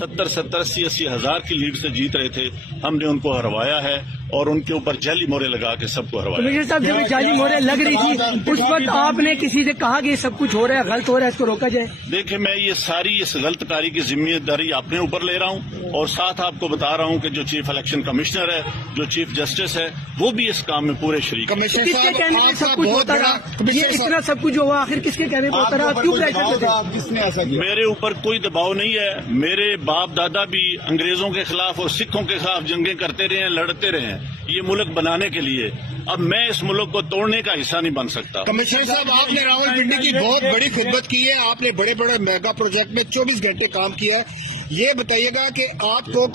70-80 ہزار کی لیڈ سے جیت رہے تھے. ہم نے ان کو ہروایا ہے اور ان کے اوپر جعلی مہریں لگا کے سب کو ہروایا. کمشنر صاحب جب جعلی مہریں لگ رہی تھی اس وقت آپ نے کسی سے کہا کہ یہ سب کچھ ہو رہا ہے، غلط ہو رہا ہے، اس کو روکا جائے؟ دیکھیں، میں یہ ساری اس غلط کاری کی ذمہ داری اپنے اوپر لے رہا ہوں اور ساتھ آپ کو بتا رہا ہوں کہ جو چیف الیکشن کمشنر ہے، جو چیف جسٹس ہے، وہ بھی اس کام میں پورے شریک ہیں. کس کے کہنے پہ سب کچھ ہوتا رہا؟ یہ اتنا سب کچھ جو ہوا آخر کس کے کہنے پہ ہوتا رہا؟ آپ کیوں پریشر کرتے ہیں؟ میرے اوپر کوئی دباؤ نہیں ہے. میرے باپ دادا بھی انگریزوں کے خلاف اور سکھوں کے خلاف جنگیں کرتے رہے ہیں، لڑتے رہے ہیں یہ ملک بنانے کے لیے. اب میں اس ملک کو توڑنے کا حصہ نہیں بن سکتا. کمشنر صاحب، آپ نے راولپنڈی کی بہت بڑی خدمت کی ہے. آپ نے بڑے بڑے میگا پروجیکٹ میں 24 گھنٹے کام کیا ہے. یہ بتائیے گا کہ آپ کو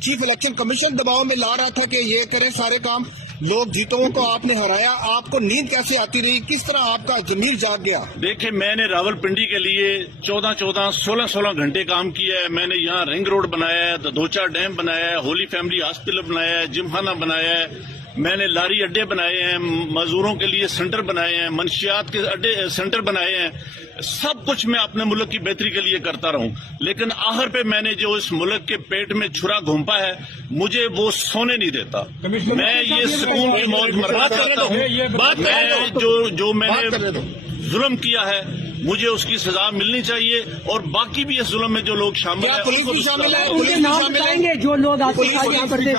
چیف الیکشن کمیشن دباؤ میں لا رہا تھا کہ یہ کریں سارے کام، لوگ جیتوں کو آپ نے ہرایا، آپ کو نیند کیسے آتی رہی؟ کس طرح آپ کا ضمیر جاگ گیا؟ دیکھیں، میں نے راولپنڈی کے لیے 16 گھنٹے کام کیا ہے. میں نے یہاں رنگ روڈ بنایا ہے، دوچا ڈیم بنایا ہے، ہولی فیملی ہاسپٹل بنایا ہے، جم خانہ بنایا ہے. میں نے لاری اڈے بنائے ہیں، مزدوروں کے لیے سینٹر بنائے ہیں، منشیات کے اڈے سینٹر بنائے ہیں. سب کچھ میں اپنے ملک کی بہتری کے لیے کرتا رہا ہوں. لیکن آخر پہ میں نے جو اس ملک کے پیٹ میں چھرا گھونپا ہے، مجھے وہ سونے نہیں دیتا. میں یہ سکون کی موت مرنا چاہتا ہوں. جو میں نے ظلم کیا ہے مجھے اس کی سزا ملنی چاہیے، اور باقی بھی اس ظلم میں جو لوگ شامل ہیں پولیس بھی شامل ہے؟ ان کے نام بتائیں گے جو لوگ آپ کے ساتھ یہاں پر تھے.